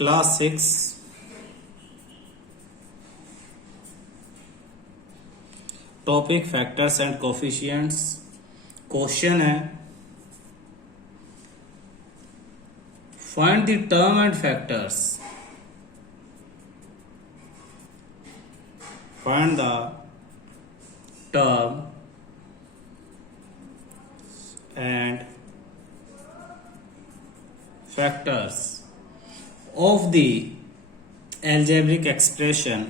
Class 6 topic factors and coefficients. Question है find the term and factors. Find the term and factors of the algebraic expression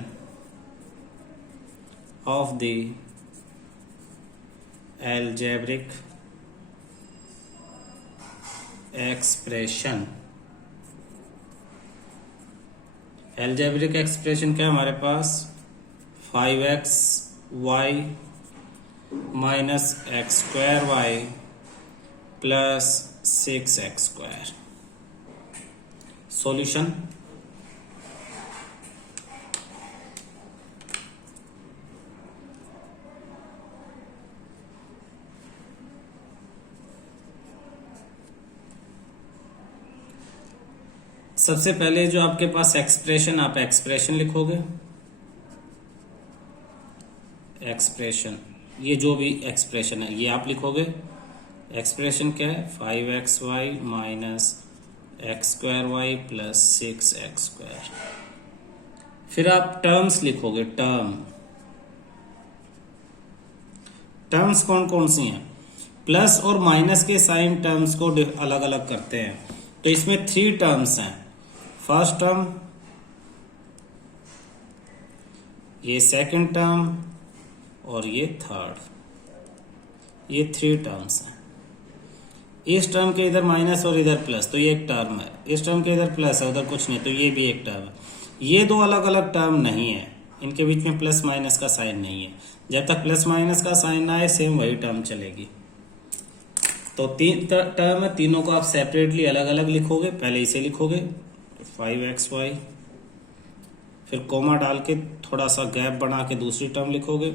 algebraic expression क्या है हमारे पास 5xy minus x square y plus 6x square. Solution सबसे पहले जो आपके पास एक्सप्रेशन, आप एक्सप्रेशन लिखोगे। एक्सप्रेशन, ये जो भी एक्सप्रेशन है ये आप लिखोगे। एक्सप्रेशन क्या है 5xy minus x square y plus 6x square. फिर आप टर्म्स लिखोगे। टर्म्स कौन कौन सी हैं? प्लस और माइनस के साइन टर्म्स को अलग अलग करते हैं। तो इसमें 3 टर्म्स हैं। फर्स्ट टर्म, ये सेकंड टर्म और ये थर्ड। ये 3 टर्म्स हैं। इस टर्म के इधर माइनस और इधर प्लस, तो ये एक टर्म है। इस टर्म के इधर प्लस है, उधर कुछ नहीं, तो ये भी एक टर्म है। ये 2 अलग अलग टर्म नहीं है, इनके बीच में प्लस माइनस का साइन नहीं है। जब तक प्लस माइनस का साइन ना आए सेम वही टर्म चलेगी। तो 3 टर्म है, तीनों को आप सेपरेटली अलग अलग लिखोगे। पहले इसे लिखोगे 5xy, फिर कोमा डाल के थोड़ा सा गैप बना के दूसरी टर्म लिखोगे।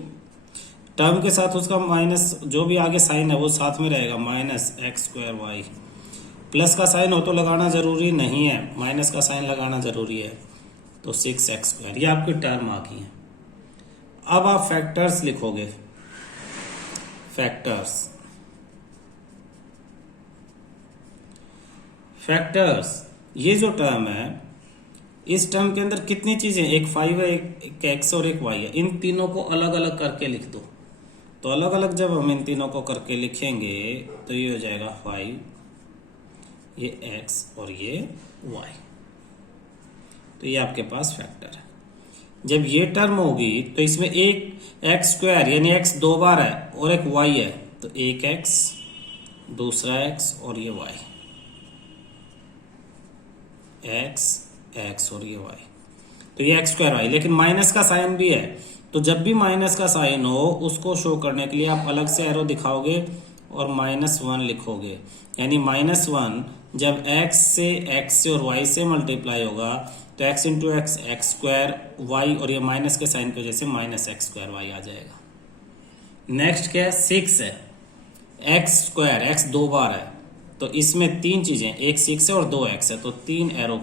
टर्म के साथ उसका माइनस जो भी आगे साइन है वो साथ में रहेगा, minus x square y. Plus का साइन हो तो लगाना जरूरी नहीं है, माइनस का साइन लगाना जरूरी है। तो 6x स्क्वायर, ये आपकी टर्म आ गई है। अब आप फैक्टर्स लिखोगे। फैक्टर्स ये जो टर्म है, इस टर्म के अंदर कितनी चीजें, एक 5 है, एक x और एक y है। इन तीनों को अलग अलग करके लिख दो। तो अलग अलग जब हम इन तीनों को करके लिखेंगे तो ये हो जाएगा 5, ये x और ये y। तो ये आपके पास फैक्टर है। जब ये टर्म होगी तो इसमें एक एक्स स्क्वायर यानी x 2 बार है और एक y है, तो एक x दूसरा x और ये y, x और ये y, तो ये एक्स स्क्वायर वाई। लेकिन माइनस का साइन भी है, तो जब भी माइनस का साइन हो उसको शो करने के लिए आप अलग से एरो दिखाओगे और -1 लिखोगे। यानी -1 जब x से और y से मल्टीप्लाई होगा तो x into x x square y, और ये माइनस के साइन की वजह से माइनस एक्स स्क्वायर वाई आ जाएगा। नेक्स्ट क्या है, 6 है, एक्स स्क्वायर, x 2 बार है, तो इसमें 3 चीजें, एक 6 है और 2 x है, तो 3 arrow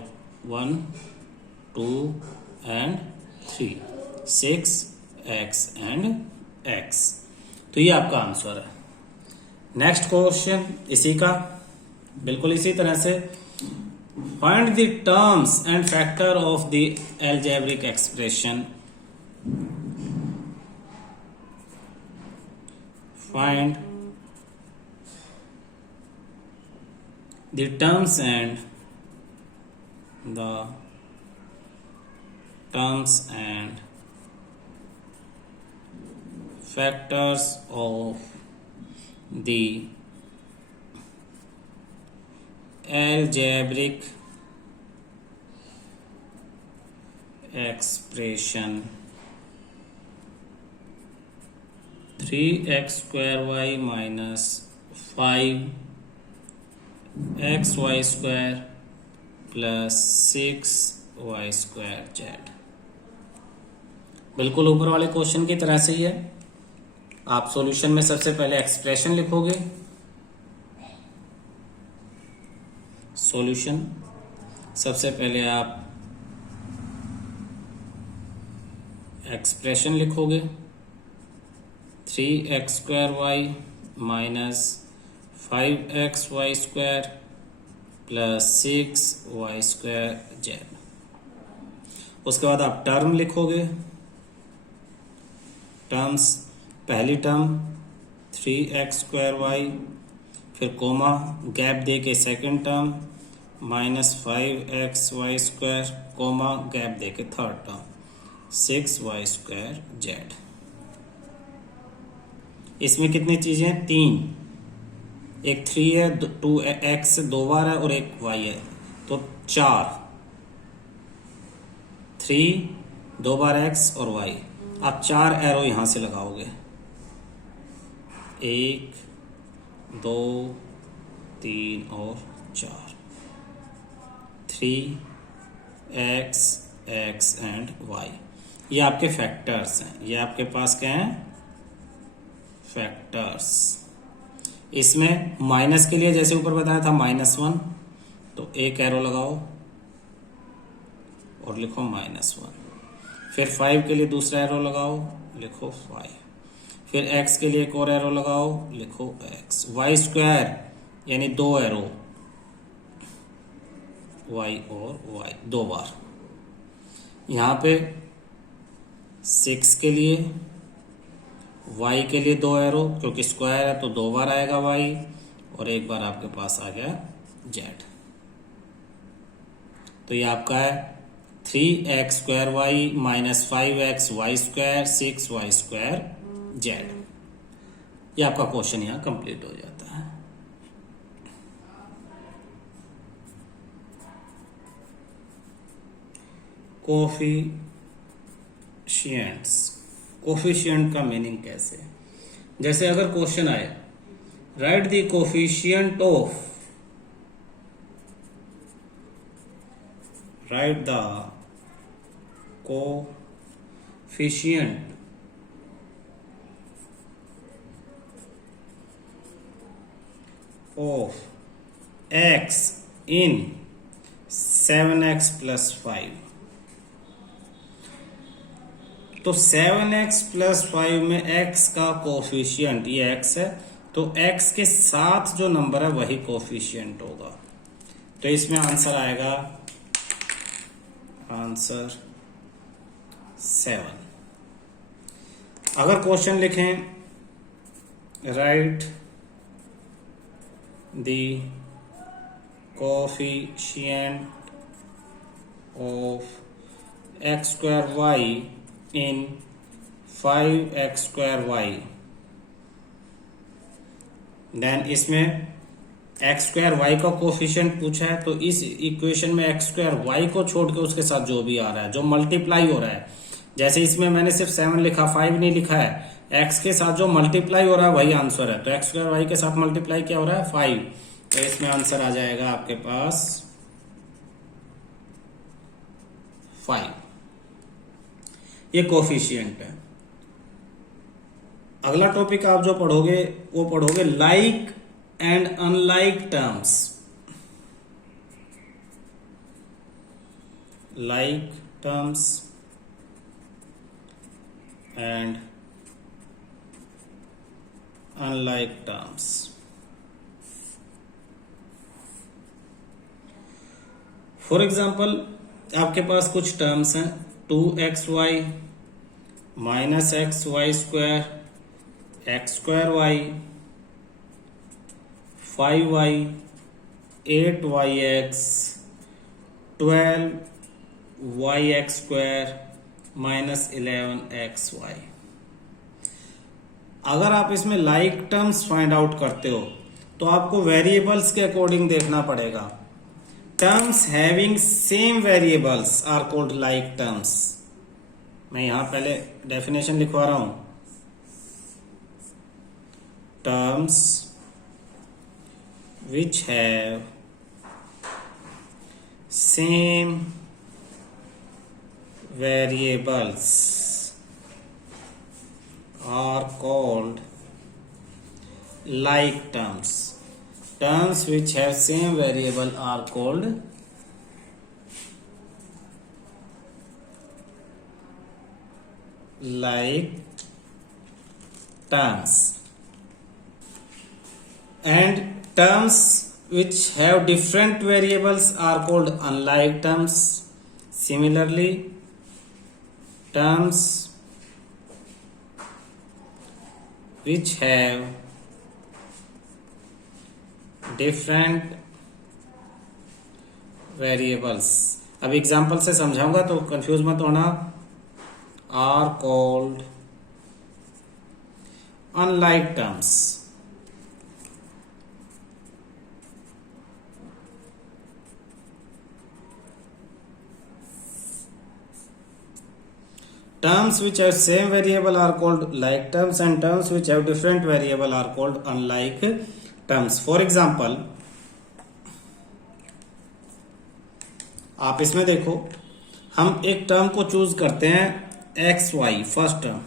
1 2 and 3, 6x and x। तो ये आपका आंसर है। नेक्स्ट क्वेश्चन इसी का, बिल्कुल इसी तरह से, find the terms and factor of the algebraic expression. Find the terms and factors of the algebraic expression 3x square y minus 5xy square plus 6y square z। बिल्कुल ऊपर वाले क्वेश्चन की तरह से ही है। आप सॉल्यूशन में सबसे पहले एक्सप्रेशन लिखोगे। सॉल्यूशन सबसे पहले आप एक्सप्रेशन लिखोगे 3x² minus 5xy² plus 6y²z। उसके बाद आप टर्म लिखोगे, टर्म्स पहली टर्म 3x², फिर कोमा गैप दे के second term minus 5xy², comma gap दे के थर्ड टर्म 6y²z। इसमें कितनी चीजें हैं? 3, एक 3 है, 2x 2 बार है और एक y है, तो 4। 3 2 बार x और y। आप 4 एरो यहां से लगाओगे, 1 2 3 और 4। 3x x एंड y, ये आपके फैक्टर्स हैं। ये आपके पास क्या हैं? फैक्टर्स। इसमें माइनस के लिए जैसे ऊपर बताया था -1, तो एक एरो लगाओ और लिखो -1। फिर 5 के लिए दूसरा एरो लगाओ, लिखो 5। फिर x के लिए एक और एरो लगाओ, लिखो x। y² यानी 2 एरो, y और y 2 बार। यहाँ पे 6 के लिए, y के लिए 2 एरो, क्योंकि स्क्वायर है तो 2 बार आएगा y, और एक बार आपके पास आ गया z। तो ये आपका है 3x² माइनस 5xy², 6y²z। ये आपका क्वेश्चन यहाँ कंप्लीट हो जाता है। कोफिशिएंट का मीनिंग कैसे? जैसे अगर क्वेश्चन आए right the coefficient of, right the coefficient of x in 7x + 5, तो 7x + 5 में x का कोफिशिएंट, ये x है, तो x के साथ जो नंबर है वही कोफिशिएंट होगा। तो इसमें आंसर आएगा, आंसर 7। अगर क्वेश्चन लिखें write the coefficient of x² in 5x², then इसमें x² का कोफिशिएंट पूछा है, तो इस इक्वेशन में x² को छोड़ के उसके साथ जो भी आ रहा है, जो मल्टीप्लाई हो रहा है, जैसे इसमें मैंने सिर्फ 7 लिखा, 5 नहीं लिखा है, x के साथ जो मल्टीप्लाई हो रहा है वही आंसर है। तो x² के साथ मल्टीप्लाई क्या हो रहा है? 5। तो इसमें आंसर आ जाएगा आपके पास 5। ये कोफिशिएंट है। अगला टॉपिक आप जो पढ़ोगे वो पढ़ोगे like and unlike terms. Like terms and unlike terms. For example आपके पास कुछ टर्म्स हैं, 2xy minus xy², x²y, 5y, 8yx, 12yx² minus 11xy। अगर आप इसमें लाइक टर्म्स फाइंड आउट करते हो तो आपको वेरिएबल्स के अकॉर्डिंग देखना पड़ेगा। Terms having same variables are called like terms. मैं यहां पहले डेफिनेशन लिखवा रहा हूं। Terms which have same variables are called like terms. Terms which have same variable are called like terms, and terms which have different variables are called unlike terms. Similarly, terms which have different variables, अब example से समझाऊंगा तो confuse मत होना, are called unlike terms. Terms which have same variable are called like terms, and terms which have different variable are called unlike terms. For example, आप इसमें देखो, हम एक टर्म को चूज करते हैं एक्स वाई, फर्स्ट टर्म.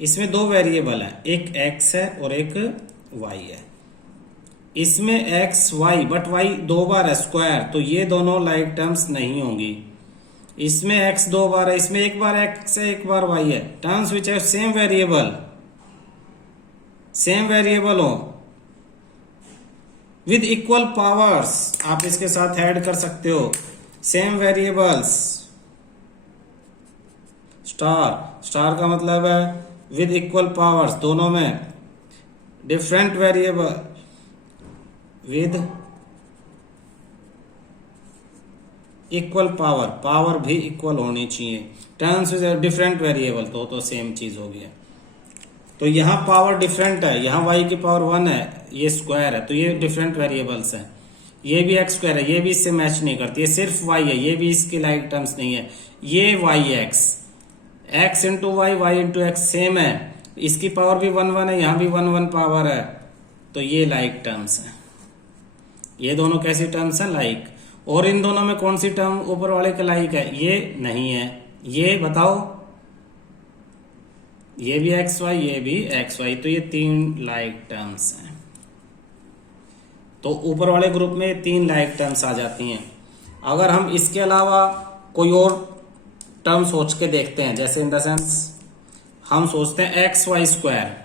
इसमें दो वेरिएबल है, एक एक्स है और एक वाई है. इसमें एक्स वाई, बट वाई दो बार है स्क्वायर, तो ये दोनों लाइक टर्म्स नहीं होंगी. इसमें एक्स दो बार है, इसमें एक बार एक्स है एक बार वाई है. Terms which have same variable हो विद इक्वल पावर्स, आप इसके साथ ऐड कर सकते हो. सेम वेरिएबल्स, स्टार का मतलब है विद इक्वल पावर्स, दोनों में. Different variable with equal power भी इक्वल होनी चाहिए. टर्म्स विद डिफरेंट वेरिएबल तो सेम चीज होगी. तो यहाँ पावर डिफरेंट है, यहाँ वाई की पावर 1 है, ये स्क्वायर है, तो ये डिफरेंट वेरिएबल्स हैं. ये भी एक्स स्क्वायर है, ये भी इससे मैच नहीं करती, ये सिर्फ वाई है, ये भी इसके लाइक टर्म्स नहीं है. ये y x into y into x same है, इसकी पावर भी 1 है, यहाँ भी 1 पावर है, तो ये लाइक टर्म्स है. ये दोनों कैसी टर्म्स हैं? लाइक. और इन दोनों में कौन सी टर्म ऊपर वाले के लाइक है? ये नहीं है. ये बताओ, ये भी एक्स वाई, ये भी एक्स वाई, तो ये तीन लाइक टर्म्स हैं. तो ऊपर वाले ग्रुप में तीन लाइक टर्म्स आ जाती हैं. अगर हम इसके अलावा कोई और टर्म सोच के देखते हैं, जैसे इन द सेंस हम सोचते हैं एक्स वाई स्क्वायर,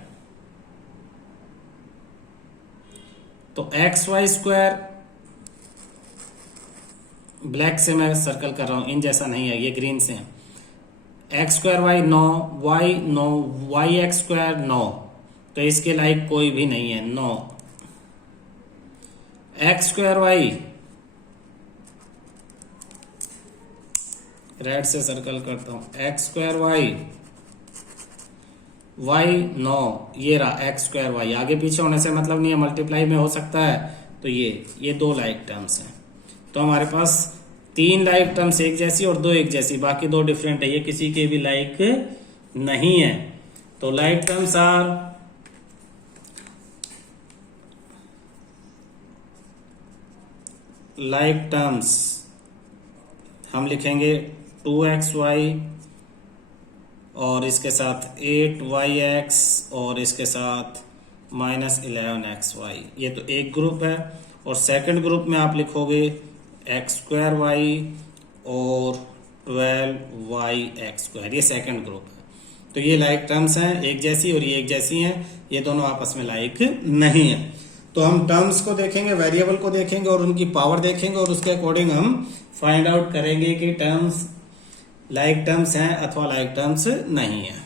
तो एक्स वाई स्क्वायर ब्लैक से मैं सर्कल कर रहा हूं, इन जैसा नहीं है, ये ग्रीन से है. X square y 9, y x square 9, तो इसके लाइक कोई भी नहीं है. 9 एक्स स्क्वायर वाई, रेड से सर्कल करता हूं, एक्स स्क्वायर वाई 9, ये रहा एक्स स्क्वायर वाई. आगे पीछे होने से मतलब नहीं है, मल्टीप्लाई में हो सकता है. तो ये दो लाइक टर्म्स हैं. तो हमारे पास तीन लाइक टर्म्स एक जैसी और दो एक जैसी, बाकी दो डिफरेंट है, ये किसी के भी लाइक नहीं है. तो like terms are like terms, हम लिखेंगे 2xy और इसके साथ 8yx और इसके साथ -11xy. ये तो एक ग्रुप है. और सेकंड ग्रुप में आप लिखोगे एक्स स्क्वायर वाई और 12yx स्क्वायर, ये सेकंड ग्रुप है. तो ये लाइक टर्म्स हैं एक जैसी, और ये एक जैसी हैं, ये दोनों आपस में लाइक नहीं है. तो हम टर्म्स को देखेंगे, वेरिएबल को देखेंगे और उनकी पावर देखेंगे, और उसके अकॉर्डिंग हम फाइंड आउट करेंगे कि टर्म्स लाइक टर्म्स हैं अथवा लाइक टर्म्स नहीं है.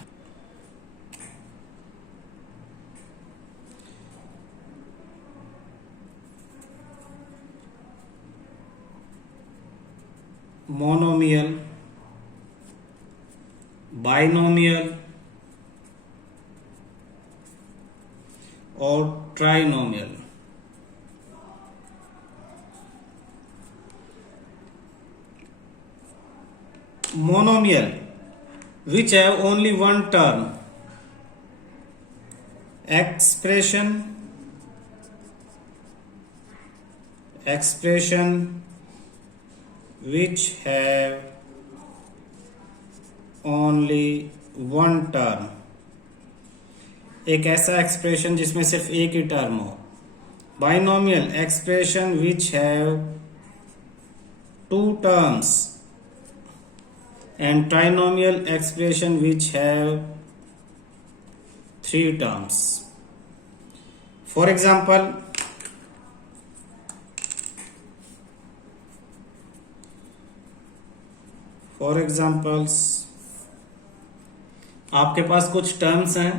मोनोमियल, बाइनोमियल और trinomial. Monomial which have only one term, expression which have only one term, एक ऐसा एक्सप्रेशन जिसमें सिर्फ एक ही टर्म हो. Binomial expression which have two terms, and trinomial expression which have three terms. For example, आपके पास कुछ टर्म्स हैं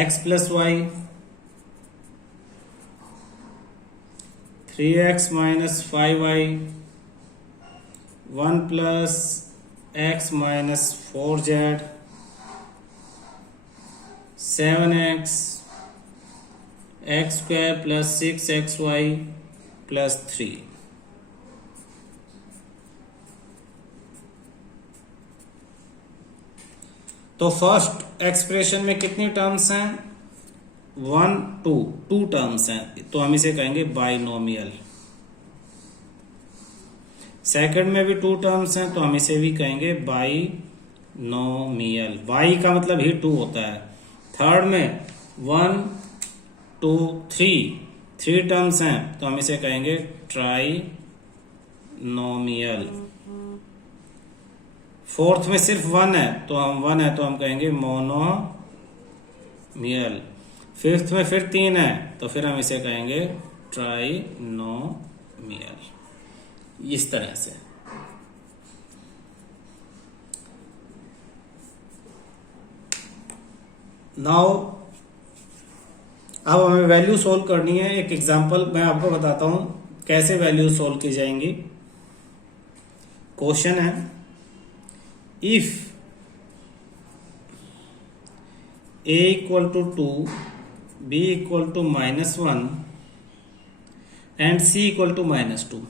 x plus y, 3x minus 5y, 1 plus x minus 4z, 7x, x square plus 6xy plus 3. तो first expression में कितनी terms हैं? 1 2 terms हैं, तो हम इसे कहेंगे बाइनोमियल. सेकंड में भी 2 टर्म्स हैं, तो हम इसे भी कहेंगे बाइनोमियल. बाई का मतलब ही 2 होता है. थर्ड में 1 2 3 टर्म्स हैं, तो हम इसे कहेंगे ट्राइनोमियल. फोर्थ में सिर्फ 1 है, तो हम कहेंगे मोनोमियल. फिफ्थ में फिर 3 है, तो फिर हम इसे कहेंगे ट्राइनोमियल. इस तरह से. नाउ अब हमें वैल्यू सोल्व करनी है. एक एग्जांपल मैं आपको बताता हूं कैसे वैल्यू सोल्व की जाएंगी. क्वेश्चन है, if a equal to 2, b equal to -1 and c equal to -2,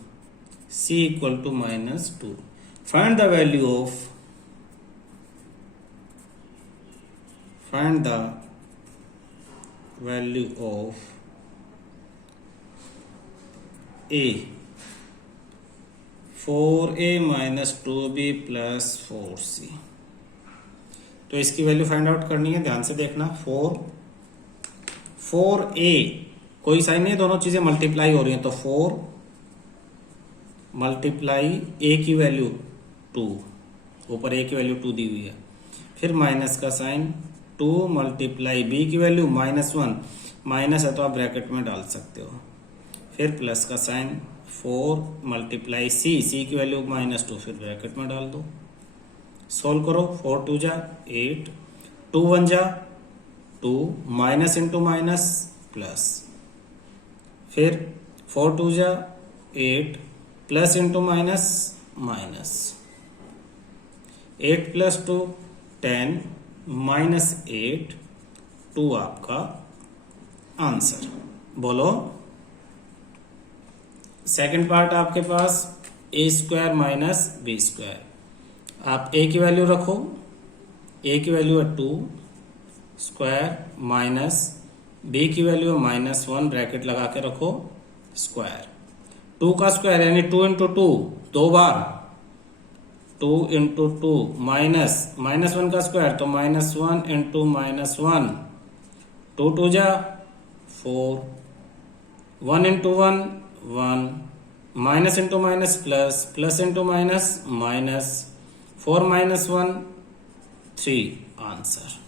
find the value of a, 4a minus 2b plus 4c. तो इसकी वैल्यू फाइंड आउट करनी है. ध्यान से देखना. 4a कोई साइन नहीं है, दोनों चीजें मल्टीप्लाई हो रही हैं, तो 4 मल्टीप्लाई a की वैल्यू 2, ऊपर a की वैल्यू 2 दी हुई है. फिर माइनस का साइन, 2 मल्टीप्लाई b की वैल्यू -1, माइनस है तो आप ब्रैकेट में डाल सकते हो. फिर प्लस का साइन, 4 मल्टीप्लाई c की वैल्यू -2, फिर ब्रैकेट में डाल दो. सोल्व करो. 4 2 जा 8, 2 1 जा 2, माइनस इंटू माइनस प्लस. फिर 4 2 जा 8, plus into minus minus. 8 plus 2 10, -8, 2 आपका आंसर. बोलो. सेकंड पार्ट आपके पास a square minus b square. आप a की वैल्यू रखो. a की वैल्यू है 2 स्क्वायर माइनस b की वैल्यू है -1, ब्रैकेट लगा के रखो स्क्वायर. 2 का स्क्वायर यानी 2 इंटू 2, 2 बार 2 इंटू 2 -1 का स्क्वायर, तो -1 इंटू -1, 2 2 जा 4, 1 into 1 1, minus into minus plus, plus into minus minus, 4 - 1 3 answer.